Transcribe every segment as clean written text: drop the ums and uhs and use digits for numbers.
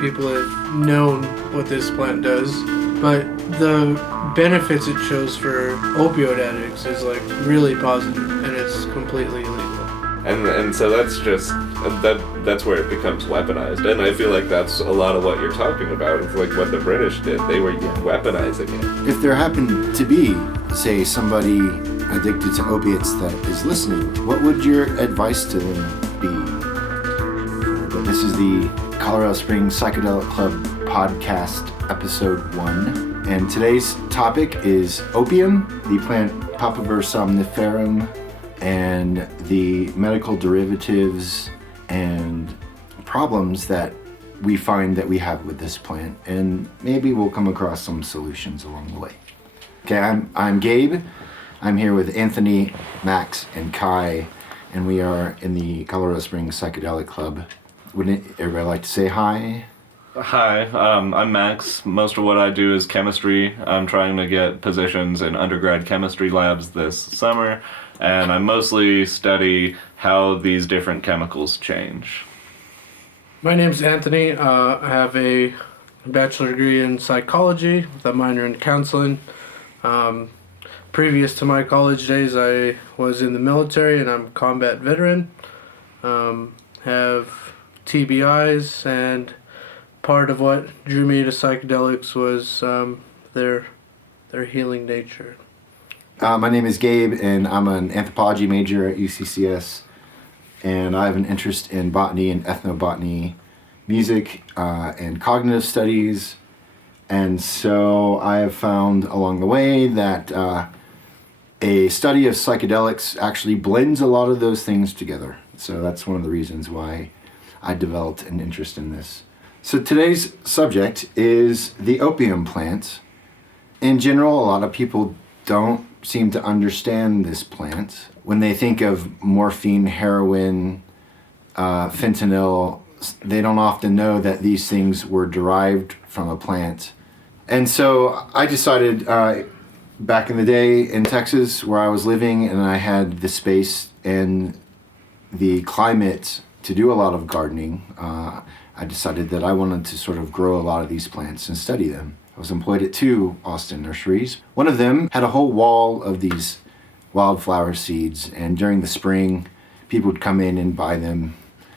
people have known what this plant does, but the benefits it shows for opioid addicts is like really positive, and it's completely illegal. And so that's where it becomes weaponized, and I feel like that's a lot of what you're talking about. It's like what the British did. They were weaponizing it. If there happened to be, say, somebody addicted to opiates that is listening, what would your advice to them be? This is the Colorado Springs Psychedelic Club podcast, episode 1. And today's topic is opium, the plant Prt1 somniferum, and the medical derivatives and problems that we find that we have with this plant. And maybe we'll come across some solutions along the way. Okay, I'm Gabe. I'm here with Anthony, Max, and Kai, and we are in the Colorado Springs Psychedelic Club. Wouldn't everybody like to say hi? Hi, I'm Max. Most of what I do is chemistry. I'm trying to get positions in undergrad chemistry labs this summer, and I mostly study how these different chemicals change. My name's Anthony. I have a bachelor degree in psychology with a minor in counseling. Previous to my college days, I was in the military, and I'm a combat veteran. Have TBIs, and part of what drew me to psychedelics was their healing nature. My name is Gabe, and I'm an anthropology major at UCCS, and I have an interest in botany and ethnobotany, music, and cognitive studies. And so I have found along the way that a study of psychedelics actually blends a lot of those things together. So that's one of the reasons why I developed an interest in this. So today's subject is the opium plant. In general, a lot of people don't seem to understand this plant. When they think of morphine, heroin, fentanyl, they don't often know that these things were derived from a plant. And so I decided back in the day in Texas where I was living, and I had the space and the climate to do a lot of gardening, I decided that I wanted to sort of grow a lot of these plants and study them. I was employed at 2 Austin nurseries. One of them had a whole wall of these wildflower seeds, and during the spring, people would come in and buy them.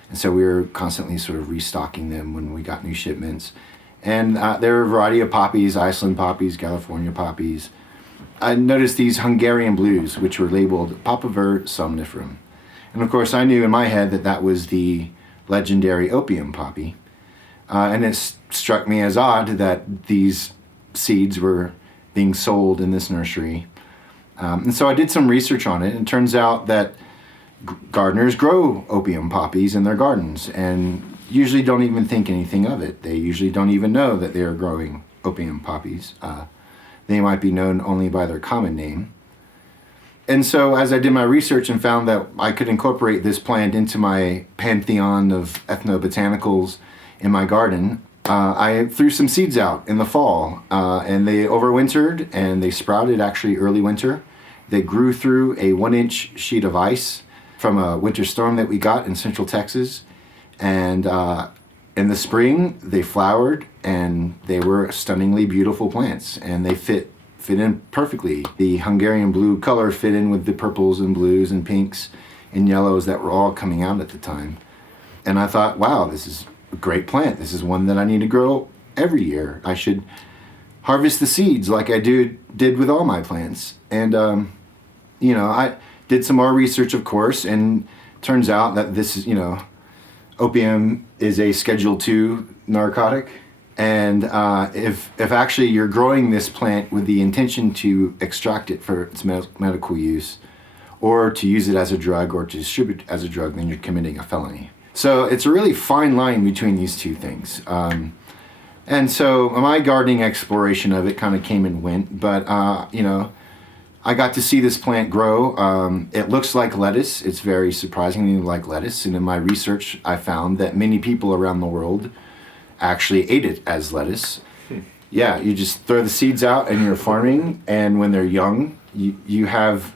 And so we were constantly sort of restocking them when we got new shipments. And there were a variety of poppies, Iceland poppies, California poppies. I noticed these Hungarian blues, which were labeled Prt1 somniferum. And of course, I knew in my head that that was the legendary opium poppy. And it struck me as odd that these seeds were being sold in this nursery. And so I did some research on it, and it turns out that gardeners grow opium poppies in their gardens and usually don't even think anything of it. They usually don't even know that they are growing opium poppies. They might be known only by their common name. And so as I did my research and found that I could incorporate this plant into my pantheon of ethnobotanicals in my garden, I threw some seeds out in the fall, and they overwintered, and they sprouted actually early winter. They grew through a 1-inch sheet of ice from a winter storm that we got in central Texas. And in the spring, they flowered, and they were stunningly beautiful plants, and they fit in perfectly. The Hungarian blue color fit in with the purples and blues and pinks and yellows that were all coming out at the time. And I thought, wow, this is a great plant. This is one that I need to grow every year. I should harvest the seeds like I did with all my plants. And, I did some more research, of course, and turns out that this is, opium is a Schedule II narcotic. And if actually you're growing this plant with the intention to extract it for its medical use, or to use it as a drug, or to distribute it as a drug, then you're committing a felony. So it's a really fine line between these two things. And so my gardening exploration of it kind of came and went, but I got to see this plant grow. It looks like lettuce. It's very surprisingly like lettuce. And in my research, I found that many people around the world actually ate it as lettuce. Yeah, you just throw the seeds out and you're farming, and when they're young, you have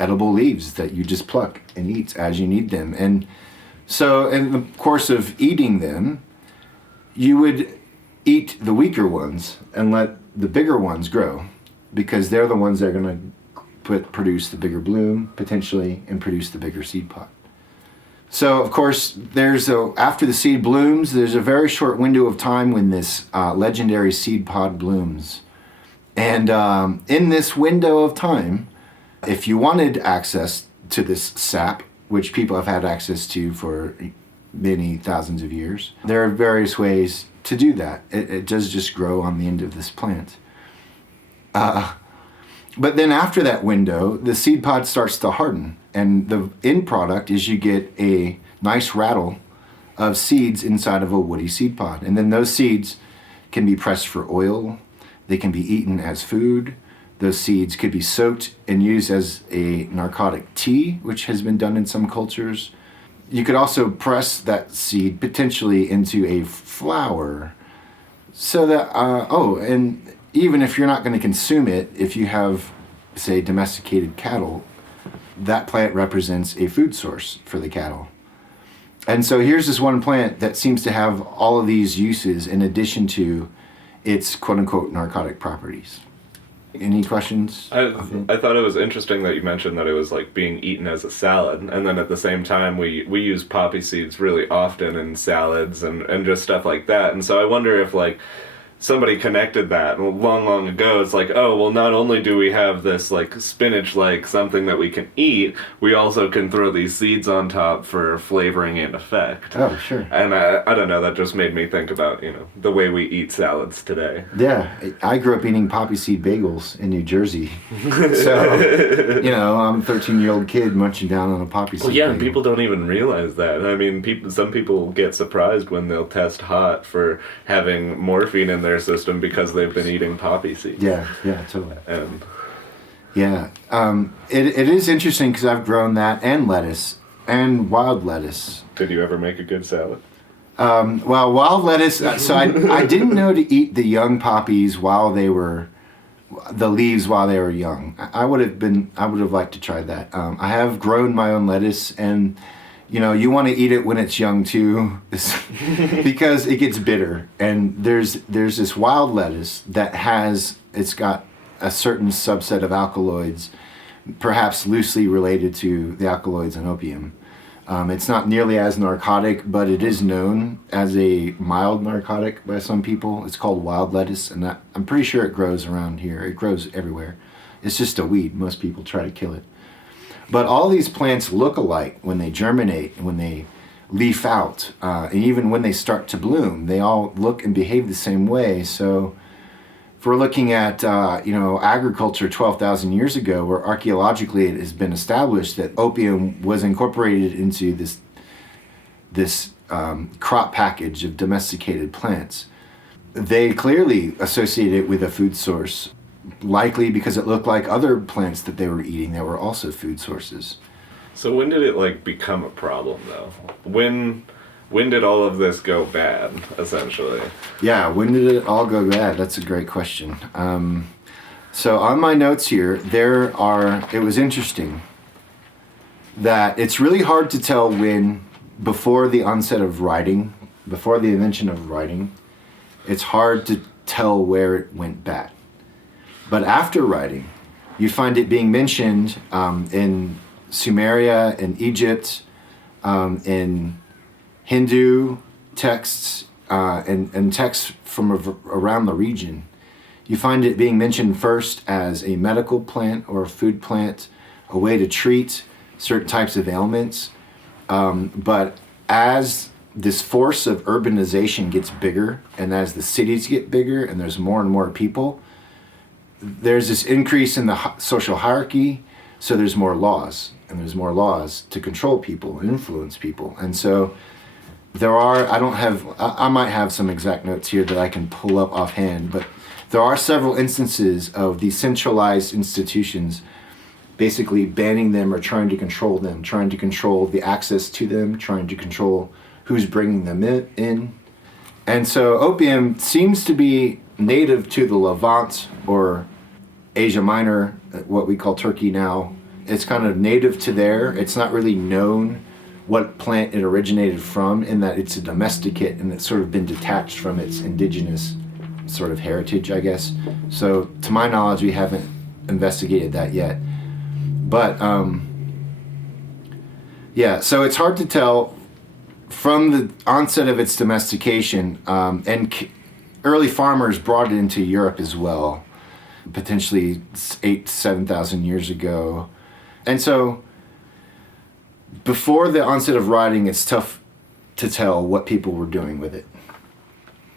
edible leaves that you just pluck and eat as you need them. And so in the course of eating them, you would eat the weaker ones and let the bigger ones grow, because they're the ones that are going to produce the bigger bloom, potentially, and produce the bigger seed pod. So, of course, after the seed blooms, there's a very short window of time when this legendary seed pod blooms. And in this window of time, if you wanted access to this sap, which people have had access to for many thousands of years, there are various ways to do that. It does just grow on the end of this plant. But then after that window, the seed pod starts to harden. And the end product is you get a nice rattle of seeds inside of a woody seed pod. And then those seeds can be pressed for oil. They can be eaten as food. Those seeds could be soaked and used as a narcotic tea, which has been done in some cultures. You could also press that seed potentially into a flour. So that, and even if you're not going to consume it, if you have, say, domesticated cattle, that plant represents a food source for the cattle. And so here's this one plant that seems to have all of these uses in addition to its quote-unquote narcotic properties. Any questions? I thought it was interesting that you mentioned that it was like being eaten as a salad, and then at the same time we use poppy seeds really often in salads and just stuff like that. And so I wonder if like somebody connected that long ago. It's like, oh, well, not only do we have this like spinach like something that we can eat, we also can throw these seeds on top for flavoring and effect. Oh, sure. And I don't know, that just made me think about, the way we eat salads today. Yeah, I grew up eating poppy seed bagels in New Jersey. So, I'm a 13-year-old kid munching down on a poppy seed Well, yeah, bagel. and people don't even realize that. I mean, some people get surprised when they'll test hot for having morphine in their system because they've been eating poppy seeds. Yeah, totally. And yeah, it is interesting because I've grown that and lettuce and wild lettuce. Did you ever make a good salad? Well, wild lettuce. So I didn't know to eat the young poppies the leaves while they were young. I would have liked to try that. I have grown my own lettuce, and you want to eat it when it's young too, because it gets bitter. And there's this wild lettuce that it's got a certain subset of alkaloids, perhaps loosely related to the alkaloids in opium. It's not nearly as narcotic, but it is known as a mild narcotic by some people. It's called wild lettuce, and I'm pretty sure it grows around here. It grows everywhere. It's just a weed. Most people try to kill it. But all these plants look alike when they germinate and when they leaf out, and even when they start to bloom. They all look and behave the same way. So if we're looking at agriculture 12,000 years ago, where archaeologically it has been established that opium was incorporated into this crop package of domesticated plants, they clearly associate it with a food source, likely because it looked like other plants that they were eating that were also food sources. So when did it become a problem though? When did all of this go bad, essentially? Yeah, when did it all go bad? That's a great question. So on my notes here, it was interesting that it's really hard to tell when, before the onset of writing, before the invention of writing, it's hard to tell where it went bad. But after writing, you find it being mentioned in Sumeria, in Egypt, in Hindu texts, and texts from around the region. You find it being mentioned first as a medical plant or a food plant, a way to treat certain types of ailments. But as this force of urbanization gets bigger, and as the cities get bigger and there's more and more people, there's this increase in the social hierarchy, so there's more laws, and there's more laws to control people and influence people. And so I might have some exact notes here that I can pull up offhand, but there are several instances of these centralized institutions basically banning them or trying to control them, trying to control the access to them, trying to control who's bringing them in. And so opium seems to be native to the Levant or Asia Minor, what we call Turkey now. It's kind of native to there. It's not really known what plant it originated from, in that it's a domesticate and it's sort of been detached from its indigenous sort of heritage, I guess. So to my knowledge, we haven't investigated that yet. But yeah, so it's hard to tell from the onset of its domestication, and early farmers brought it into Europe as well, potentially 8,000 to 7,000 years ago. And so before the onset of writing, it's tough to tell what people were doing with it.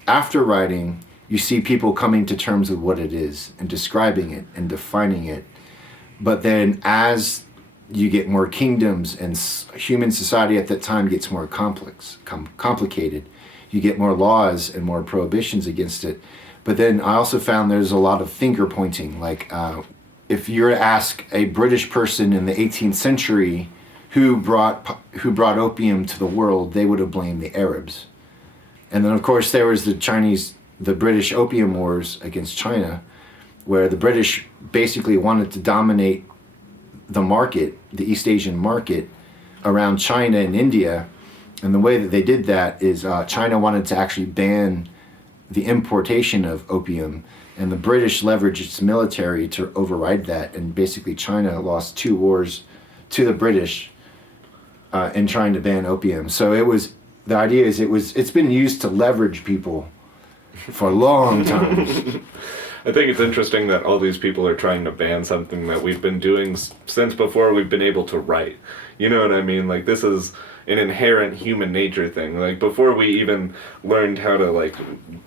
After writing, you see people coming to terms with what it is and describing it and defining it. But then as you get more kingdoms and human society at that time gets more complicated, you get more laws and more prohibitions against it. But then I also found there's a lot of finger pointing. Like if you were to ask a British person in the 18th century who brought opium to the world, they would have blamed the Arabs. And then of course there was the British Opium Wars against China, where the British basically wanted to dominate the market, the East Asian market, around China and India. And the way that they did that is China wanted to actually ban the importation of opium, and the British leveraged its military to override that. And basically China lost 2 wars to the British in trying to ban opium. So the idea is it's been used to leverage people for a long time. I think it's interesting that all these people are trying to ban something that we've been doing since before we've been able to write. You know what I mean? Like, this is an inherent human nature thing. Like, before we even learned how to, like,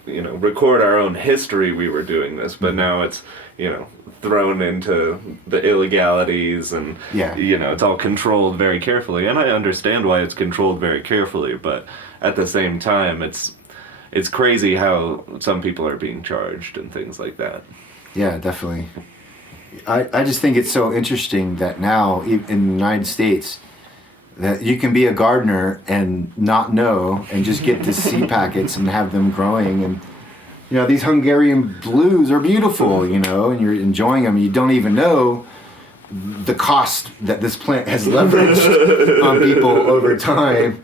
you know, record our own history, we were doing this. But now it's, you know, thrown into the illegalities and, you know, it's all controlled very carefully. And I understand why it's controlled very carefully, but at the same time, it's crazy how some people are being charged and things like that. Yeah, definitely. I just think it's so interesting that now in the United States that you can be a gardener and not know and just get the seed packets and have them growing. And, you know, these Hungarian blues are beautiful, you know, and you're enjoying them. You don't even know the cost that this plant has leveraged on people over time.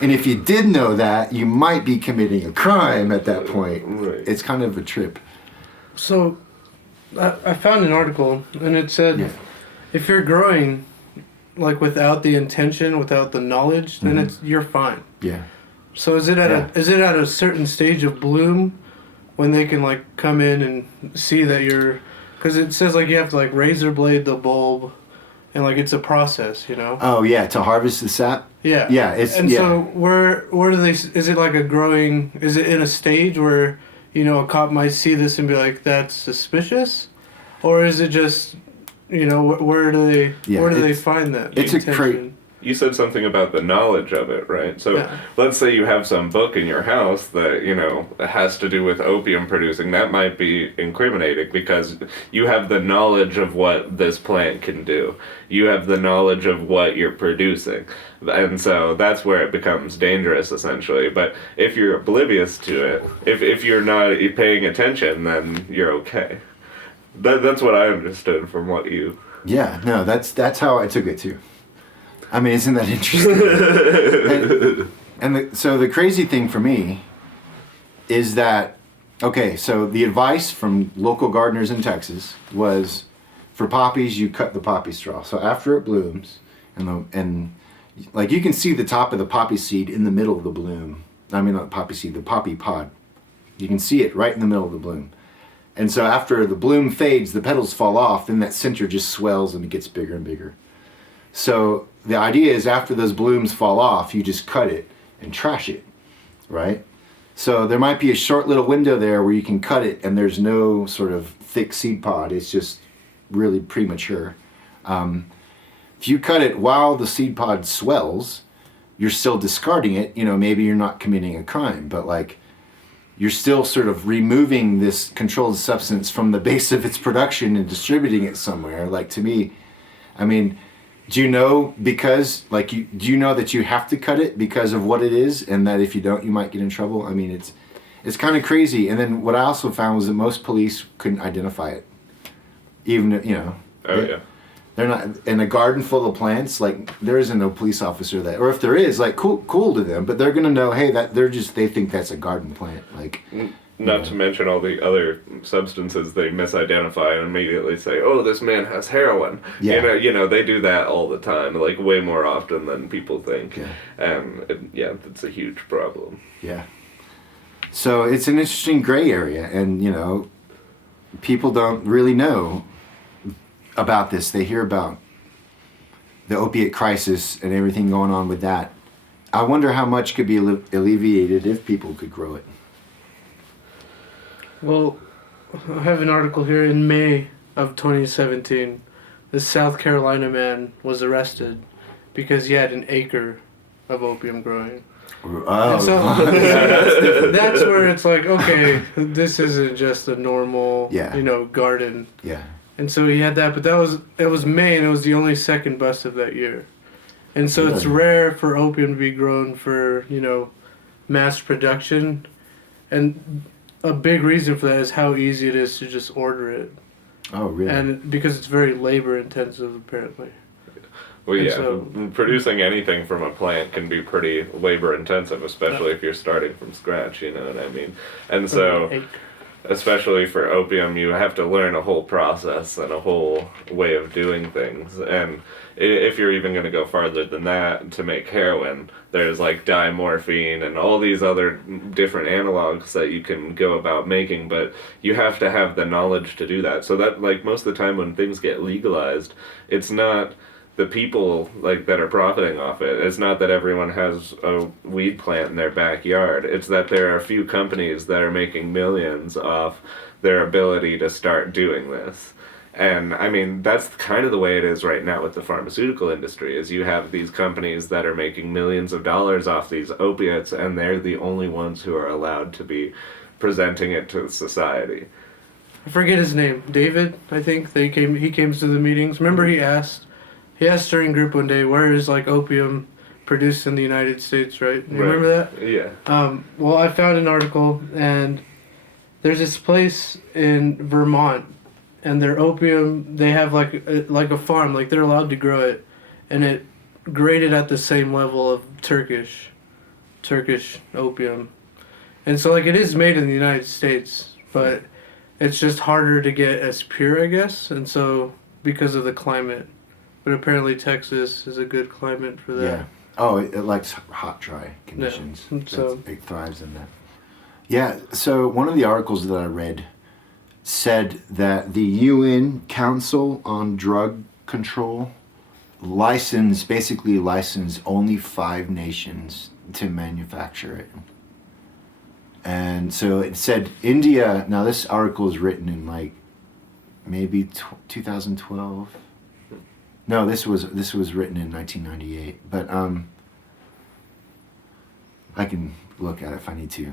And if you did know that, you might be committing a crime at that point. Right. It's kind of a trip. So, I found an article, and it said, if you're growing, like, without the intention, without the knowledge, then you're fine. Yeah. So is it at a certain stage of bloom when they can, like, come in and see that you're, because it says, like, you have to, like, razor blade the bulb, and, like, it's a process, you know? Oh yeah, to harvest the sap. Yeah. Yeah, So where do they? Is it like a growing? Is it in a stage where, you know, a cop might see this and be like, "That's suspicious," or is it just, you know, where do they find that? It's intention? You said something about the knowledge of it, right? So let's say you have some book in your house that, you know, has to do with opium producing. That might be incriminating because you have the knowledge of what this plant can do. You have the knowledge of what you're producing. And so that's where it becomes dangerous, essentially. But if you're oblivious to it, if you're not paying attention, then you're okay. That's what I understood from what you... Yeah, no, that's how I took it too. I mean, isn't that interesting? So the crazy thing for me is that, okay, so the advice from local gardeners in Texas was, for poppies, you cut the poppy straw. So after it blooms, and like you can see the top of the poppy seed in the middle of the bloom. I mean, not the poppy seed, the poppy pod. You can see it right in the middle of the bloom. And so after the bloom fades, the petals fall off, then that center just swells and it gets bigger and bigger. So the idea is after those blooms fall off, you just cut it and trash it, right? So there might be a short little window there where you can cut it and there's no sort of thick seed pod. It's just really premature. If you cut it while the seed pod swells, you're still discarding it. You know, maybe you're not committing a crime, but like you're still sort of removing this controlled substance from the base of its production and distributing it somewhere. Like, to me, I mean, do you know do you know that you have to cut it because of what it is, and that if you don't, you might get in trouble? I mean, it's kind of crazy. And then what I also found was that most police couldn't identify it, even, you know. they're not in a garden full of plants. Like there isn't no police officer that, or if there is, like cool to them, but they're gonna know, hey, that they think that's a garden plant. Like, not to mention all the other substances they misidentify and immediately say, "Oh, this man has heroin." Yeah. You know, they do that all the time, like way more often than people think. Yeah. It's a huge problem. Yeah. So it's an interesting gray area, and people don't really know about this. They hear about the opiate crisis and everything going on with that. I wonder how much could be alleviated if people could grow it. Well, I have an article here in May of 2017. This South Carolina man was arrested because he had an acre of opium growing. Oh, And so that's where it's like, okay, this isn't just a normal, garden. yeah. And so he had that, but it was May, and it was the only second bust of that year. And so it's Really? rare for opium to be grown for, mass production. And a big reason for that is how easy it is to just order it. Oh, really? And because it's very labor intensive, apparently. Well, And yeah, so- producing anything from a plant can be pretty labor intensive, especially if you're starting from scratch, you know what I mean? And so, especially for opium, you have to learn a whole process and a whole way of doing things. And if you're even going to go farther than that to make heroin, there's like dimorphine and all these other different analogs that you can go about making, but you have to have the knowledge to do that. So that, like, most of the time when things get legalized, it's not the people like that are profiting off it. It's not that everyone has a weed plant in their backyard. It's that there are a few companies that are making millions off their ability to start doing this. And I mean, that's kind of the way it is right now with the pharmaceutical industry, is you have these companies that are making millions of dollars off these opiates, and they're the only ones who are allowed to be presenting it to society. I forget his name. David, I think. He came to the meetings. Remember he asked during group one day, where is like opium produced in the United States, right? You remember that? Yeah. Well, I found an article, and there's this place in Vermont, and their opium, they have like a farm, like they're allowed to grow it, and it graded at the same level of Turkish opium. And so like it is made in the United States, but it's just harder to get as pure, I guess, and so because of the climate. But apparently Texas is a good climate for that. Yeah. Oh, it likes hot, dry conditions. Yeah. So it thrives in that. Yeah. So one of the articles that I read said that the UN Council on Drug Control basically licensed only 5 nations to manufacture it. And so it said India. Now this article is written in like maybe 2012. No, this was written in 1998, but I can look at it if I need to.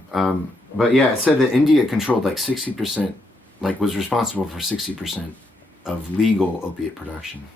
But yeah, it said that India controlled like 60%, like was responsible for 60% of legal opiate production.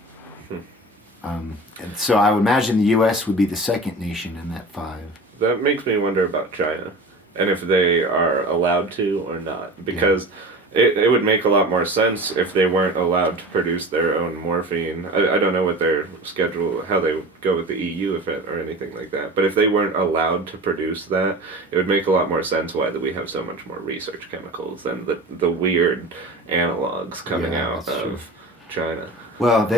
And so I would imagine the U.S. would be the second nation in that 5. That makes me wonder about China, and if they are allowed to or not, because it would make a lot more sense if they weren't allowed to produce their own morphine. I don't know what their schedule, how they go with the EU or anything like that, but if they weren't allowed to produce that, it would make a lot more sense why that we have so much more research chemicals than the weird analogs coming out of China. Well,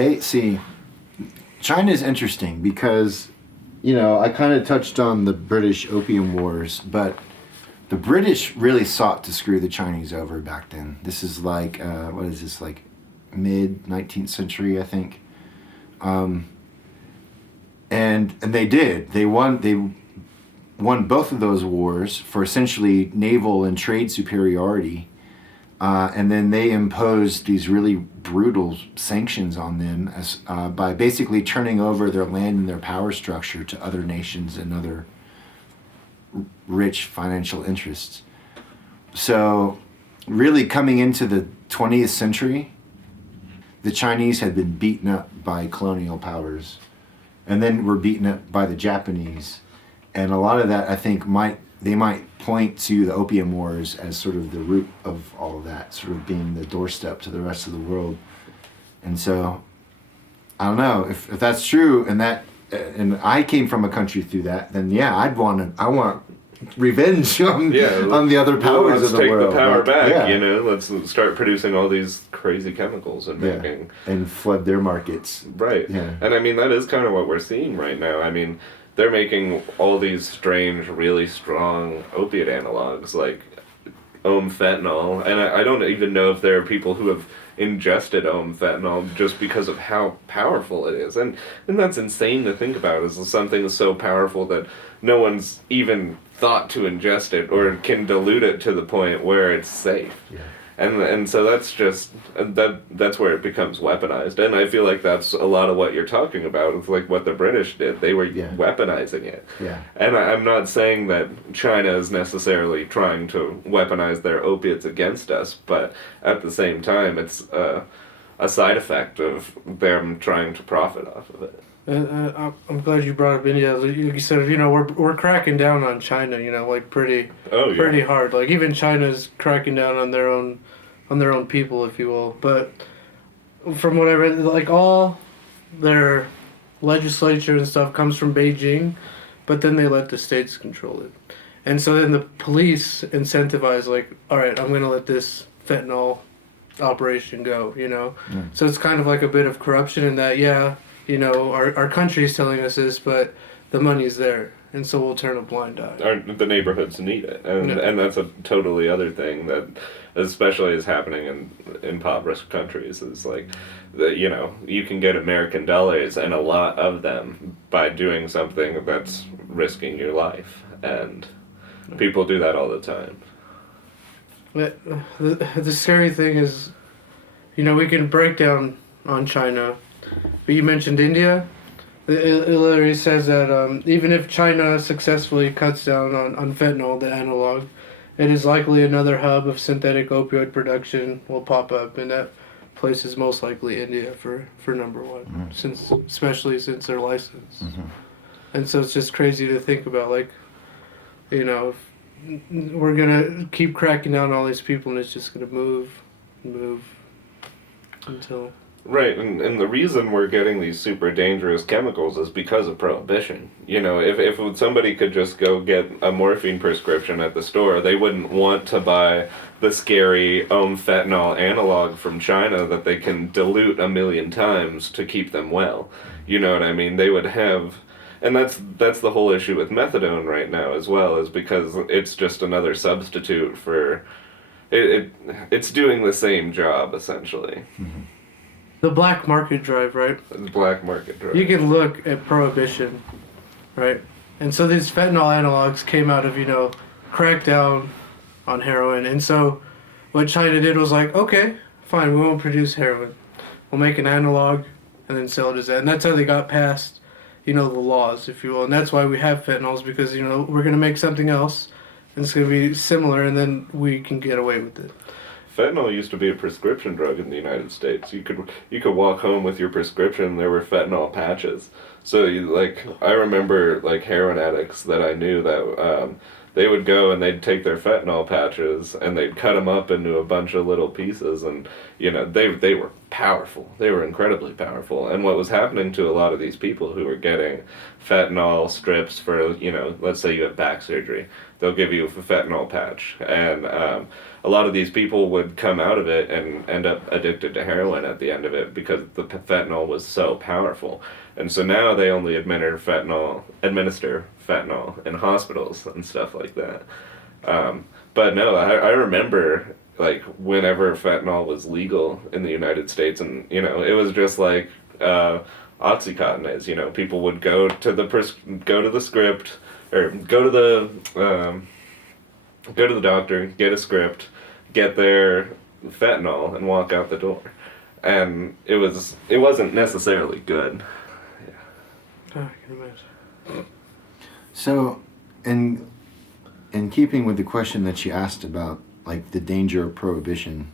China is interesting because, I kind of touched on the British Opium Wars, but the British really sought to screw the Chinese over back then. This is like, like mid-19th century, I think. And they did. They won both of those wars for essentially naval and trade superiority. And then they imposed these really brutal sanctions on them by basically turning over their land and their power structure to other nations and other rich financial interests. So really coming into the 20th century, the Chinese had been beaten up by colonial powers, and then were beaten up by the Japanese. And a lot of that, I think, they might point to the Opium Wars as sort of the root of all of that, sort of being the doorstep to the rest of the world. And so I don't know if that's true, and I came from a country through that. Then yeah, I want revenge on the other powers of the world. Let's take the power back. Yeah. You know, let's start producing all these crazy chemicals and making and flood their markets. Right. Yeah. And I mean that is kind of what we're seeing right now. I mean, they're making all these strange, really strong opiate analogs like fentanyl, and I don't even know if there are people who have ingested fentanyl just because of how powerful it is, and that's insane to think about. Is something so powerful that no one's even thought to ingest it or can dilute it to the point where it's safe. Yeah. And so that's just that's where it becomes weaponized, and I feel like that's a lot of what you're talking about. It's like what the British did; they were weaponizing it. Yeah. And I'm not saying that China is necessarily trying to weaponize their opiates against us, but at the same time, it's a side effect of them trying to profit off of it. I'm glad you brought up India. Like you said, you know, we're cracking down on China, you know, like pretty hard. Like even China's cracking down on their own people, if you will. But from what I read, like all their legislature and stuff comes from Beijing, but then they let the states control it. And so then the police incentivize, like, all right, I'm gonna let this fentanyl operation go, you know. So it's kind of like a bit of corruption in that, you know, our country's telling us this, but the money's there, and so we'll turn a blind eye. The neighborhoods need it, and that's a totally other thing that especially is happening in impoverished countries, is like, you know, you can get American dollars and a lot of them by doing something that's risking your life, and people do that all the time. But the scary thing is, you know, we can break down on China. But you mentioned India. It literally says that even if China successfully cuts down on fentanyl, the analog, it is likely another hub of synthetic opioid production will pop up, and that place is most likely India for number one, especially since they're licensed. And so it's just crazy to think about, like, you know, we're gonna keep cracking down on all these people, and it's just gonna move until. Right, and the reason we're getting these super dangerous chemicals is because of prohibition. You know, if somebody could just go get a morphine prescription at the store, they wouldn't want to buy the scary fentanyl analog from China that they can dilute 1,000,000 times to keep them well. You know what I mean? They would have... And that's the whole issue with methadone right now as well, is because it's just another substitute for... It's doing the same job, essentially. The black market drive, right? The black market drive. You can look at prohibition, right? And so these fentanyl analogs came out of, you know, crackdown on heroin. And so what China did was like, okay, fine, we won't produce heroin. We'll make an analog and then sell it as that. And that's how they got past, you know, the laws, if you will. And that's why we have fentanyls, because, you know, we're going to make something else and it's going to be similar, and then we can get away with it. Fentanyl used to be a prescription drug in the United States. You could walk home with your prescription and there were fentanyl patches. So I remember like heroin addicts that I knew that they would go and they'd take their fentanyl patches and they'd cut them up into a bunch of little pieces, and you know they were powerful. They were incredibly powerful. And what was happening to a lot of these people who were getting fentanyl strips for, you know, let's say you have back surgery, they'll give you a fentanyl patch, and a lot of these people would come out of it and end up addicted to heroin at the end of it because the fentanyl was so powerful. And so now they only administer fentanyl in hospitals and stuff like that. But no, I remember like whenever fentanyl was legal in the United States, and you know, it was just like Oxycontin is. You know, people would go to the script, or go to the doctor, get a script, get their fentanyl, and walk out the door. And it wasn't necessarily good. Yeah. I can imagine. So, in keeping with the question that you asked about, like the danger of prohibition,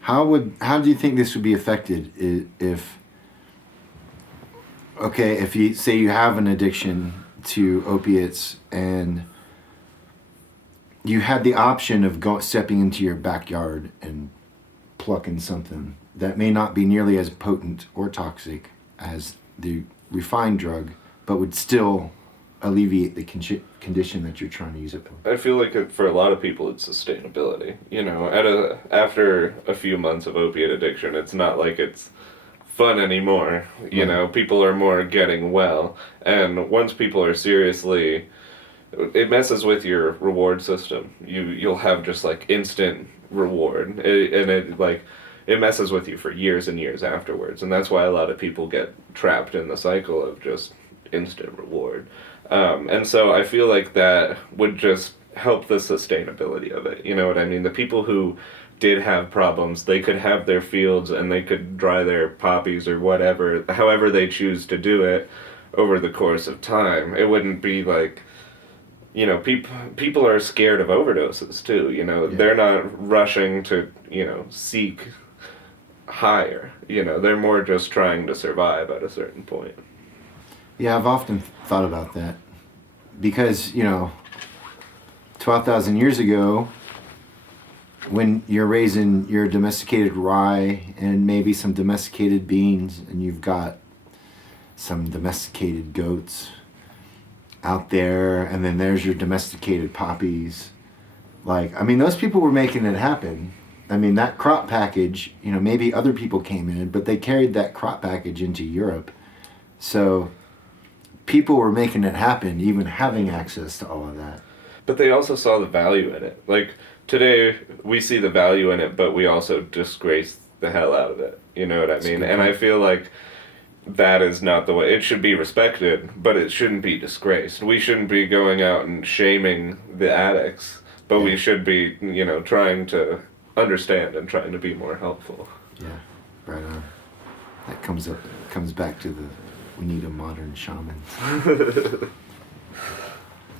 how do you think this would be affected if you say you have an addiction to opiates and you had the option of stepping into your backyard and plucking something that may not be nearly as potent or toxic as the refined drug, but would still alleviate the condition that you're trying to use it for. I feel like for a lot of people, it's sustainability. You know, after a few months of opiate addiction, it's not like it's fun anymore. You know, people are more getting well, and once people are seriously, it messes with your reward system. You'll have just like instant reward, and it messes with you for years and years afterwards, and that's why a lot of people get trapped in the cycle of just instant reward. And so I feel like that would just help the sustainability of it. You know what I mean? The people who did have problems, they could have their fields and they could dry their poppies or whatever, however they choose to do it over the course of time. It wouldn't be like, you know, people are scared of overdoses too, you know. Yeah. They're not rushing to, you know, seek higher. You know, they're more just trying to survive at a certain point. Yeah, I've often thought about that because, you know, 12,000 years ago, when you're raising your domesticated rye and maybe some domesticated beans, and you've got some domesticated goats out there, and then there's your domesticated poppies. Like, I mean, those people were making it happen. I mean, that crop package, you know, maybe other people came in, but they carried that crop package into Europe. So people were making it happen, even having access to all of that. But they also saw the value in it. Like, today, we see the value in it, but we also disgrace the hell out of it. You know what I mean? And I feel like that is not the way. It should be respected, but it shouldn't be disgraced. We shouldn't be going out and shaming the addicts, but we should be, you know, trying to understand and trying to be more helpful. Yeah, right on. That comes back to we need a modern shaman.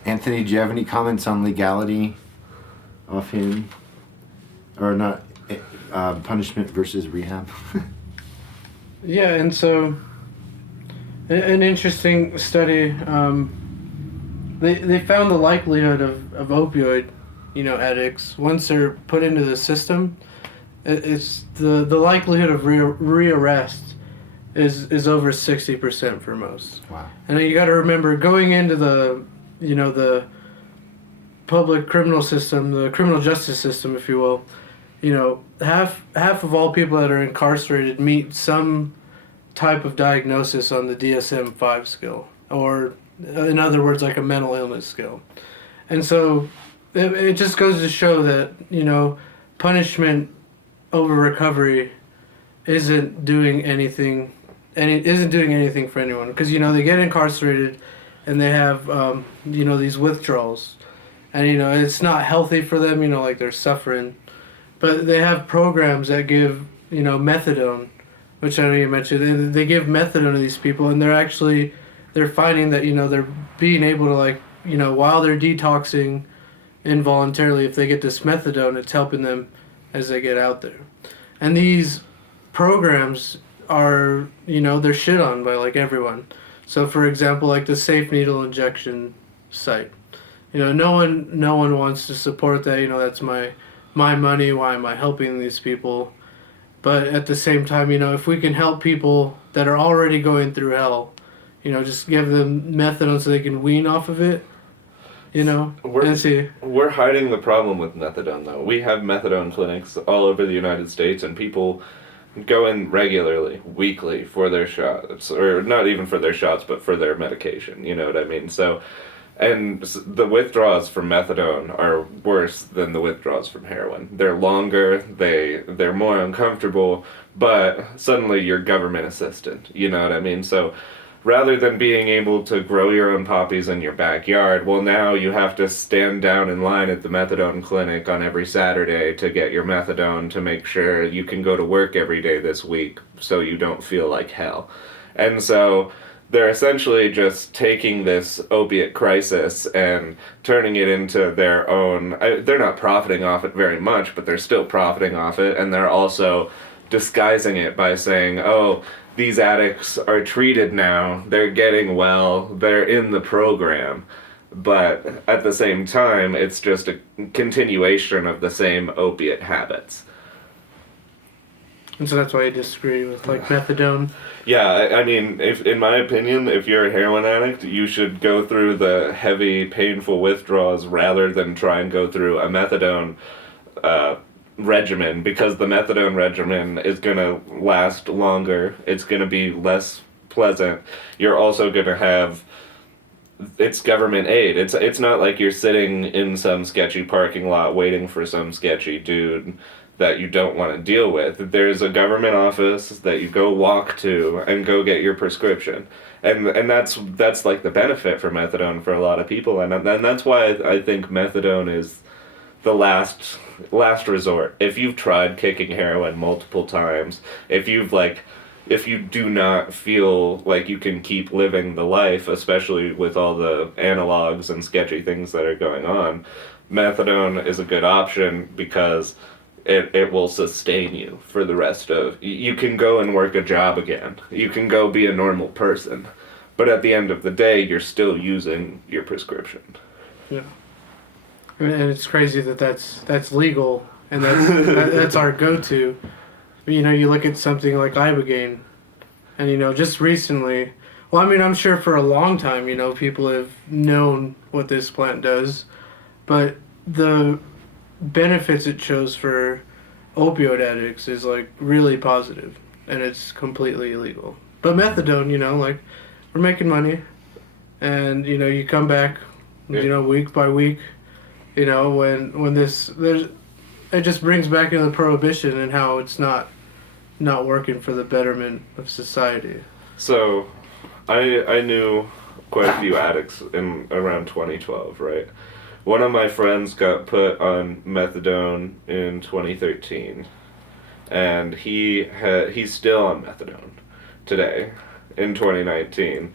Anthony, do you have any comments on legality off him? Or not, punishment versus rehab? Yeah, and so an interesting study, they found the likelihood of opioid, you know, addicts, once they're put into the system, it's the likelihood of rearrest is over 60% for most. Wow. And you got to remember, going into the public criminal system, the criminal justice system, if you will, you know, half of all people that are incarcerated meet some type of diagnosis on the DSM-5 scale, or in other words, like a mental illness scale. And so it just goes to show that, you know, punishment over recovery isn't doing anything for anyone, because, you know, they get incarcerated and they have you know, these withdrawals, and, you know, it's not healthy for them, you know, like they're suffering, but they have programs that give, you know, methadone, which I know you mentioned. They give methadone to these people, and they're finding that, you know, they're being able to, like, you know, while they're detoxing involuntarily, if they get this methadone, it's helping them as they get out there. And these programs are, you know, they're shit on by, like, everyone. So, for example, like the safe needle injection site, you know, no one wants to support that. You know, that's my money. Why am I helping these people? But at the same time, you know, if we can help people that are already going through hell, you know, just give them methadone so they can wean off of it, you know. We're hiding the problem with methadone, though. We have methadone clinics all over the United States, and people go in regularly, weekly, for their shots, or not even for their shots, but for their medication, you know what I mean? So, and the withdrawals from methadone are worse than the withdrawals from heroin. They're longer, they're more uncomfortable, but suddenly you're government assisted, you know what I mean? So, rather than being able to grow your own poppies in your backyard, well, now you have to stand down in line at the methadone clinic on every Saturday to get your methadone to make sure you can go to work every day this week so you don't feel like hell. And so they're essentially just taking this opiate crisis and turning it into their own. They're not profiting off it very much, but they're still profiting off it, and they're also disguising it by saying, oh, these addicts are treated now, they're getting well, they're in the program. But at the same time, it's just a continuation of the same opiate habits. And so that's why I disagree with like methadone. Yeah, I mean, if in my opinion, if you're a heroin addict, you should go through the heavy, painful withdrawals rather than try and go through a methadone regimen, because the methadone regimen is going to last longer. It's going to be less pleasant. You're also going to have, it's government aid. It's not like you're sitting in some sketchy parking lot waiting for some sketchy dude that you don't want to deal with. There's a government office that you go walk to and go get your prescription. And that's like the benefit for methadone for a lot of people. And that's why I think methadone is the last resort. If you've tried kicking heroin multiple times, if you do not feel like you can keep living the life, especially with all the analogs and sketchy things that are going on, methadone is a good option because it will sustain you for the rest of... You can go and work a job again. You can go be a normal person. But at the end of the day, you're still using your prescription. Yeah. And it's crazy that's legal, and that's our go-to. You know, you look at something like Ibogaine, and, you know, just recently... Well, I mean, I'm sure for a long time, you know, people have known what this plant does, but the benefits it shows for opioid addicts is like really positive, and it's completely illegal. But methadone, you know, like, we're making money, and, you know, you come back, you know, week by week, you know, when it just brings back into the prohibition and how it's not working for the betterment of society. So I knew quite a few addicts in around 2012, right? One of my friends got put on methadone in 2013, and he's still on methadone today in 2019,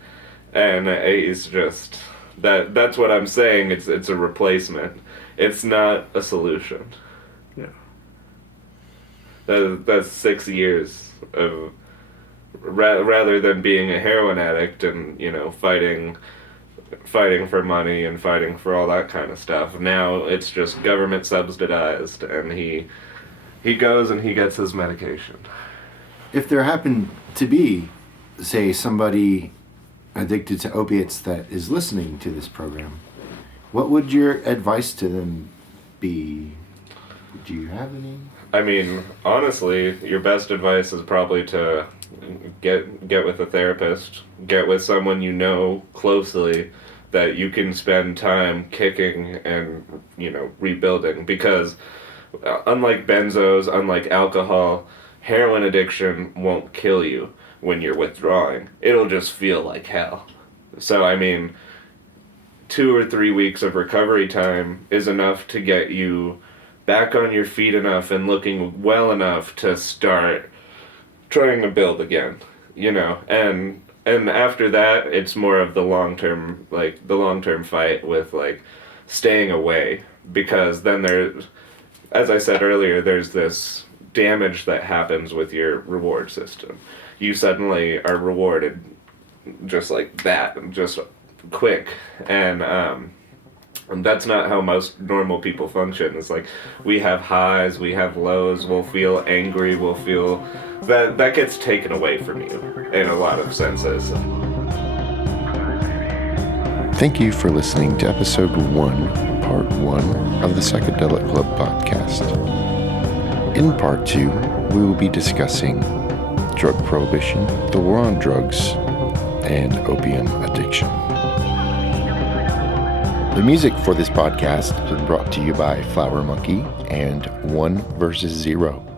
and he's just that's what I'm saying. It's a replacement. It's not a solution. Yeah. That's 6 years of rather than being a heroin addict and, you know, fighting for money and fighting for all that kind of stuff. Now it's just government subsidized, and he goes and he gets his medication. If there happened to be, say, somebody addicted to opiates that is listening to this program, what would your advice to them be? Do you have any? I mean, honestly, your best advice is probably to get with a therapist, get with someone you know closely that you can spend time kicking and, you know, rebuilding, because unlike benzos, unlike alcohol, heroin addiction won't kill you when you're withdrawing. It'll just feel like hell. So, I mean, 2 or 3 weeks of recovery time is enough to get you back on your feet enough and looking well enough to start trying to build again, you know, and after that, it's more of the long-term fight with, like, staying away, because then there's, as I said earlier, there's this damage that happens with your reward system. You suddenly are rewarded just like that, just quick, and that's not how most normal people function. It's like, we have highs, we have lows, we'll feel angry, we'll feel... That gets taken away from you in a lot of senses. Thank you for listening to episode 1, part 1 of the Psychedelic Club podcast. In part 2, we will be discussing drug prohibition, the war on drugs, and opium addiction. The music for this podcast is brought to you by Flowermonkey and ONEvsZERO.